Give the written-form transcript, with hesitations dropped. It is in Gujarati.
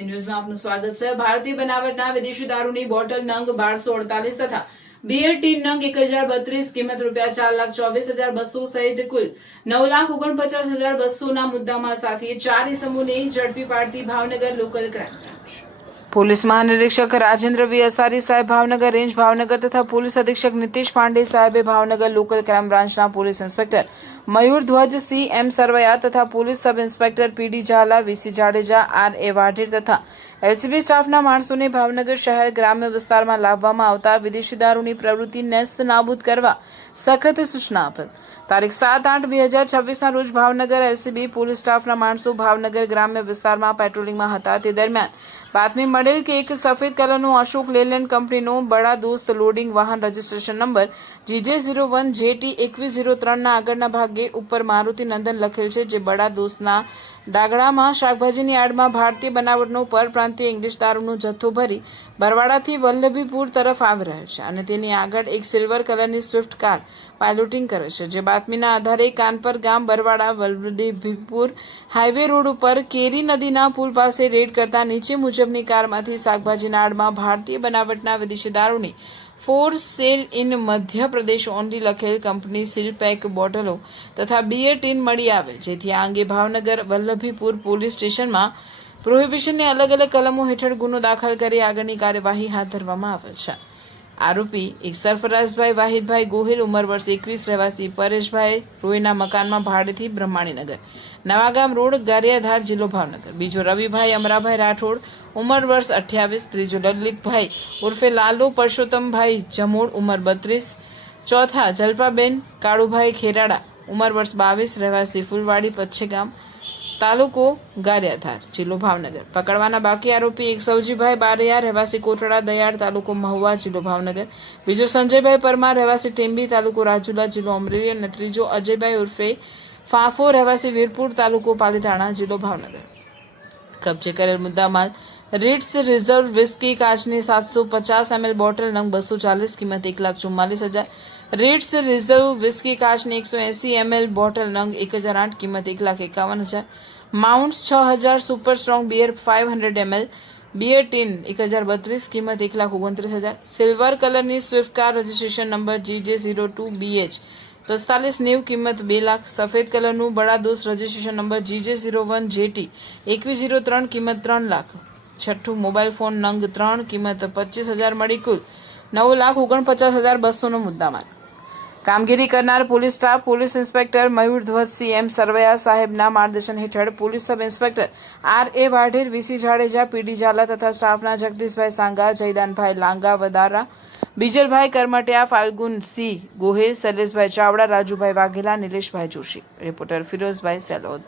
બીએસસી ન્યૂઝમાં આપનું સ્વાગત છે। ભારતીય બનાવટના વિદેશી દારૂની બોટલ નંગ 1248 તથા બિયર ટીન નંગ 1032 કિંમત ₹4,24,200 સહિત કુલ 9,49,200 ના મુદ્દામાલ સાથે 4 ઇસમોને ઝડપી પાડતી Bhavnagar local crime branch. Police મહાનિરીક્ષક રાજેન્દ્ર વી અસારી સાહેબ ભાવનગર રેન્જ ભાવનગર તથા પોલીસ અધિક્ષક નીતિશ પાંડે સાહેબે ભાવનગર લોકલ ક્રાઇમ બ્રાન્ચના પોલીસ ઇન્સ્પેક્ટર મયુર ધ્વજ સી એમ સરવૈયા તથા પોલીસ સબ ઇન્સ્પેક્ટર પીડી ઝાલા વીસી જાડેજા આર એ વાઢેર તથા એલસીબી સ્ટાફના માણસોને ભાવનગર શહેર ગ્રામ્ય વિસ્તારમાં લાવવામાં આવતા વિદેશી દારૂની પ્રવૃત્તિ નેસ્ત નાબૂદ કરવા સખત સૂચના આપેલ। તારીખ 7-8-2026 રોજ ભાવનગર એલસીબી પોલીસ સ્ટાફના માણસો ભાવનગર ગ્રામ્ય વિસ્તારમાં પેટ્રોલિંગમાં હતા। તે દરમિયાન બાતમી મળેલ કે એક સફેદ કલરનો અશોક લેલેન્ડ કંપનીનો બડા દોસ્ત લોડિંગ વાહન રજીસ્ટ્રેશન નંબર GJ01 JT 2103 ના આગળના ભાગે ઉપર મારુતિ નંદન લખેલ છે, જે બડા દોસ્તના ડાગડામાં શાકભાજીની આડમાં ભારતીય બનાવટનો પરપ્રાંતીય ઇંગ્લિશ દારૂનો જથ્થો ભરી બરવાડાથી વલ્લભીપુર તરફ આવી રહ્યો છે અને તેની આગળ એક સિલ્વર કલરની સ્વિફ્ટ કાર પાયલોટિંગ કરે છે। જે બાતમીના આધારે કાનપર ગામ બરવાડા વલ્લભીપુર હાઈવે રોડ ઉપર કેરી નદીના પુલ પાસે રેડ કરતા નીચે મુજબની કારમાંથી શાકભાજીના આડમાં ભારતીય બનાવટના વિદેશી દારૂની for sale in Madhya Pradesh only લખેલ કંપની સીલ પેક બોટલો તથા બિયર ટીન મળી આવેલ, જેથી આ અંગે ભાવનગર વલ્લભીપુર પોલીસ સ્ટેશનમાં પ્રોહિબિશનની અલગ અલગ કલમો હેઠળ ગુનો દાખલ કરી આગળની કાર્યવાહી હાથ ધરવામાં આવેલ છે। આરોપી એક સરફરાઝભાઈ વાહિદભાઈ ગોહિલ ઉંમર વર્ષ 21 રહેવાસી પરેશભાઈ રોયના મકાનમાં ભાડેથી બ્રહ્માણીનગર નવાગામ રોડ ગારિયાધાર જિલ્લો ભાવનગર, બીજો રવિભાઈ અમરાભાઈ રાઠોડ ઉંમર વર્ષ 28, ત્રીજો લલિતભાઈ ઉર્ફે લાલો પરસોત્તમભાઈ જમોડ ઉંમર 32, ચોથા જલપાબેન કાળુભાઈ ખેરાડા ઉંમર વર્ષ 22 રહેવાસી ફૂલવાડી પચ્છેગામ તાલુકો ગારિયાધાર જિલ્લો ભાવનગર। પકડવાના બાકી આરોપી એક સૌજીભાઈ બારૈયા રહેવાસી કોટડા દયાળ તાલુકો મહુવા જિલ્લો ભાવનગર, બીજો સંજયભાઈ પરમાર રહેવાસી ટેમ્બી તાલુકો રાજુલા જિલ્લો અમરેલી અને ત્રીજો અજયભાઈ ઉર્ફે ફાફો રહેવાસી વીરપુર તાલુકો પાલીતાણા જિલ્લો ભાવનગર। કબજે કરેલ મુદ્દામાલ રીટ્સ રિઝર્વ વિસ્કી કાચની 750 ml બોટલ નંગ 240 કિંમત 1,44,000, રીટ્સ રિઝર્વ વિસ્કી કાચની 180 ml બોટલ નંગ 1008 કિંમત 1,51,000, Mounts 6000 super strong beer 500 ml beer tin 1032 કિંમત 1,29,000, સિલ્વર કલરની Swift car registration number GJ02BH 4590 કિંમત 2 લાખ, સફેદ કલરનું બડા દોસ્ત રજીસ્ટ્રેશન નંબર GJ01 JT 2103 કિંમત 3 લાખ, છઠ્ઠું મોબાઈલ ફોન નંગ 3 કિંમત 25,000 મળી કુલ 9,49,200 નો મુદ્દામાલ। કામગીરી કરનાર પોલીસ સ્ટાફ પોલીસ ઇન્સ્પેક્ટર મયુર ધ્વજ સી એમ સરવૈયા સાહેબના માર્ગદર્શન હેઠળ પોલીસ સબ ઇન્સ્પેક્ટર આર એ વાઢેર વીસી જાડેજા પીડી ઝાલા તથા સ્ટાફના જગદીશભાઈ સાંગા જયદાનભાઈ લાંગા વદારા બીજલભાઈ કરમટિયા ફાલ્ગુન સી ગોહિલ શૈલેષભાઈ ચાવડા રાજુભાઈ વાઘેલા નિલેશભાઈ જોશી। રિપોર્ટર ફિરોઝભાઈ સેલોદ।